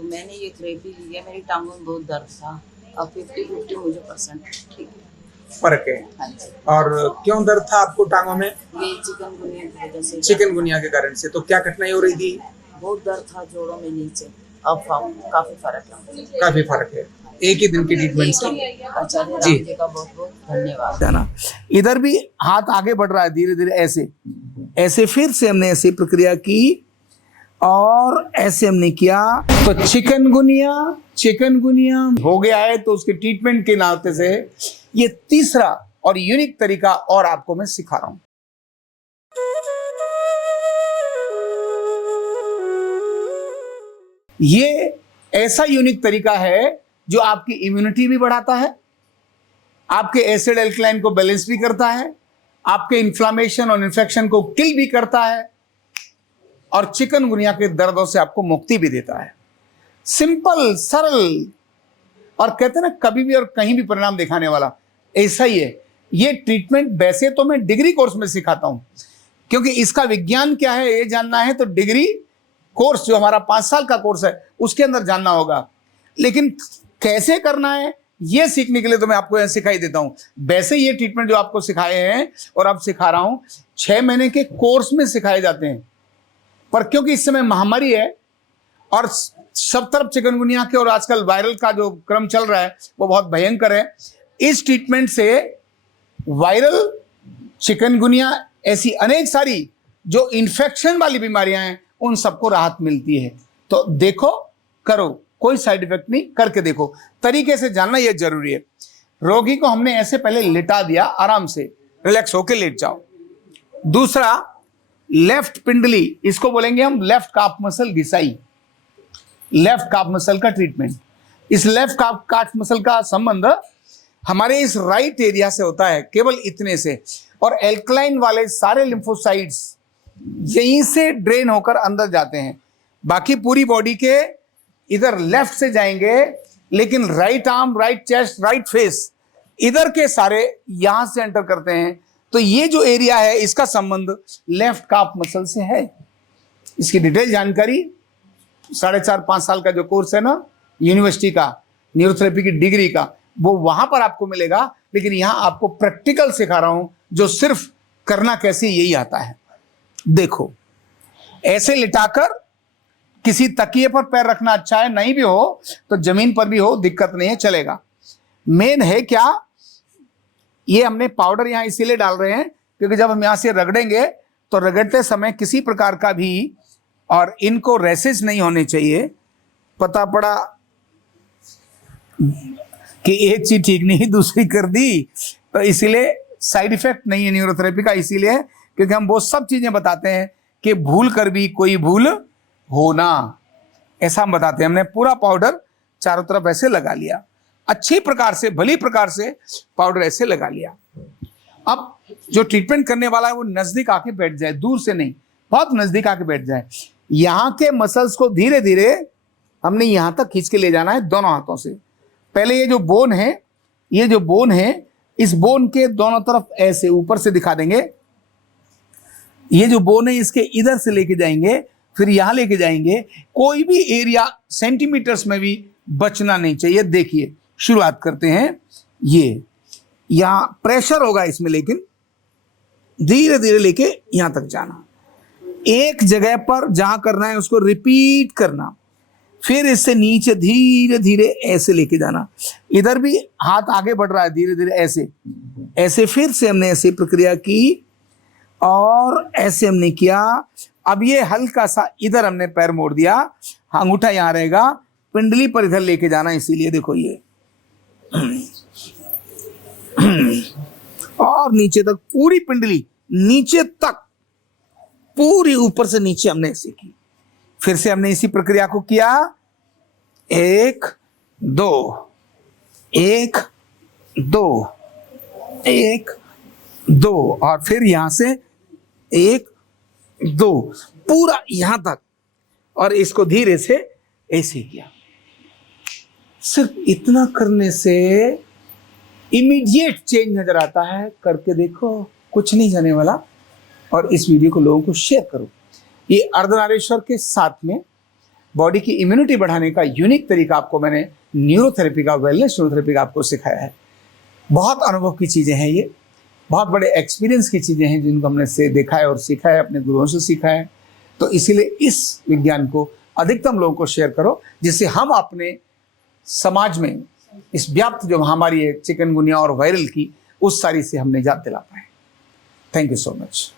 तो मैंने ये थेरेपी ली है। मेरी टांगों में बहुत दर्द था, अब 50-50 मुझे परसेंट ठीक है। फर्क है। हाँ जी। और क्यों दर्द था आपको टांगों में? ये चिकनगुनिया की वजह से। चिकनगुनिया के कारण से। तो क्या कठिनाई हो रही थी? बहुत दर्द था जोड़ों में नीचे, अब काफी फर्क है। काफी फर्क है एक ही दिन की ट्रीटमेंट से। आचार्य जी। राम जी का बहुत बहुत धन्यवाद। है ना। इधर भी हाथ आगे बढ़ रहा है धीरे धीरे, ऐसे ऐसे फिर से हमने ऐसी प्रक्रिया की और ऐसे हमने किया तो चिकनगुनिया हो गया है। तो उसके ट्रीटमेंट के नाते से ये तीसरा और यूनिक तरीका और आपको मैं सिखा रहा हूं। ये ऐसा यूनिक तरीका है जो आपकी इम्यूनिटी भी बढ़ाता है, आपके एसिड एल्कलाइन को बैलेंस भी करता है, आपके इन्फ्लामेशन और इन्फेक्शन को किल भी करता है और चिकनगुनिया के दर्दों से आपको मुक्ति भी देता है। सिंपल, सरल और कहते हैं ना कभी भी और कहीं भी परिणाम दिखाने वाला, ऐसा ही है ये ट्रीटमेंट। वैसे तो मैं डिग्री कोर्स में सिखाता हूं, क्योंकि इसका विज्ञान क्या है ये जानना है तो डिग्री कोर्स जो हमारा 5 साल का कोर्स है उसके अंदर जानना होगा। लेकिन कैसे करना है ये सीखने के लिए तो मैं आपको सिखाई देता हूं। वैसे ये ट्रीटमेंट जो आपको सिखाए हैं और अब सिखा रहा हूं 6 महीने के कोर्स में सिखाए जाते हैं, पर क्योंकि इस समय महामारी है और सब तरफ चिकनगुनिया के और आजकल वायरल का जो क्रम चल रहा है वो बहुत भयंकर है, इस ट्रीटमेंट से वायरल, चिकनगुनिया, ऐसी अनेक सारी जो इन्फेक्शन वाली बीमारियां हैं उन सबको राहत मिलती है। तो देखो, करो, कोई साइड इफेक्ट नहीं, करके देखो। तरीके से जानना यह जरूरी है। रोगी को हमने ऐसे पहले लिटा दिया, आराम से रिलैक्स होके लेट जाओ। दूसरा, लेफ्ट पिंडली, इसको बोलेंगे हम लेफ्ट काफ मसल घिसाई, लेफ्ट काफ मसल का ट्रीटमेंट। इस लेफ्ट काफ मसल का संबंध हमारे इस राइट एरिया से होता है, केवल इतने से, और एल्कलाइन वाले सारे लिम्फोसाइट्स यहीं से ड्रेन होकर अंदर जाते हैं। बाकी पूरी बॉडी के इधर लेफ्ट से जाएंगे, लेकिन right arm, right chest, right face, इधर के सारे यहां से एंटर करते हैं। तो ये जो एरिया है इसका संबंध लेफ्ट काफ मसल से है। इसकी डिटेल जानकारी 4.5-5 साल का जो कोर्स है ना यूनिवर्सिटी का, न्यूरोथेरेपी की डिग्री का, वो वहां पर आपको मिलेगा। लेकिन यहां आपको प्रैक्टिकल सिखा रहा हूं जो सिर्फ करना कैसे यही आता है। देखो, ऐसे लिटाकर किसी तकिए पर पैर रखना अच्छा है, नहीं भी हो तो जमीन पर भी हो, दिक्कत नहीं है, चलेगा। मेन है क्या, ये हमने पाउडर यहां इसीलिए डाल रहे हैं क्योंकि जब हम यहां से रगड़ेंगे तो रगड़ते समय किसी प्रकार का भी, और इनको रैसेस नहीं होने चाहिए। पता पड़ा कि एक चीज ठीक नहीं दूसरी कर दी, तो इसीलिए साइड इफेक्ट नहीं है न्यूरोथेरेपी का, इसीलिए क्योंकि हम वो सब चीजें बताते हैं कि भूल कर भी कोई भूल होना, ऐसा हम बताते हैं। हमने पूरा पाउडर चारों तरफ ऐसे लगा लिया, अच्छी प्रकार से, भली प्रकार से पाउडर ऐसे लगा लिया। अब जो ट्रीटमेंट करने वाला है वो नजदीक आके बैठ जाए, दूर से नहीं, बहुत नजदीक आके बैठ जाए। यहां के मसल्स को धीरे धीरे हमने यहां तक खींच के ले जाना है दोनों हाथों से। पहले ये जो बोन है, ये जो बोन है, इस बोन के दोनों तरफ ऐसे ऊपर से दिखा देंगे। ये जो बोन है इसके इधर से लेके जाएंगे, फिर यहां लेके जाएंगे। कोई भी एरिया सेंटीमीटर्स में भी बचना नहीं चाहिए। देखिए, शुरुआत करते हैं। ये यहां प्रेशर होगा इसमें, लेकिन धीरे धीरे लेके यहां तक जाना। एक जगह पर जहां करना है उसको रिपीट करना, फिर इससे नीचे धीरे धीरे ऐसे लेके जाना। इधर भी हाथ आगे बढ़ रहा है धीरे धीरे, ऐसे ऐसे फिर से हमने ऐसी प्रक्रिया की और ऐसे हमने किया। अब ये हल्का सा इधर हमने पैर मोड़ दिया, अंगूठा यहां रहेगा, पिंडली पर इधर लेके जाना, इसीलिए देखो ये और नीचे तक पूरी पिंडली, नीचे तक पूरी ऊपर से नीचे हमने ऐसे की। फिर से हमने इसी प्रक्रिया को किया, 1 2 1 2 1 2, और फिर यहां से 1 2 पूरा यहां तक, और इसको धीरे से ऐसे किया। सिर्फ इतना करने से इमीडिएट चेंज नजर आता है। करके देखो, कुछ नहीं जाने वाला। और इस वीडियो को लोगों को शेयर करो। ये अर्धनारीश्वर के साथ में बॉडी की इम्यूनिटी बढ़ाने का यूनिक तरीका आपको मैंने न्यूरोथेरेपी का, वेलनेस न्यूरोथेरेपी का आपको सिखाया है। बहुत अनुभव की चीज़ें हैं ये, बहुत बड़े एक्सपीरियंस की चीज़ें हैं जिनको हमने से देखा है और सीखा है, अपने गुरुओं से सीखा है। तो इसीलिए इस विज्ञान को अधिकतम लोगों को शेयर करो, जिससे हम अपने समाज में इस व्याप्त जो महामारी है चिकनगुनिया और वायरल की, उस सारी से हम निजात दिला पाए। Thank you so much.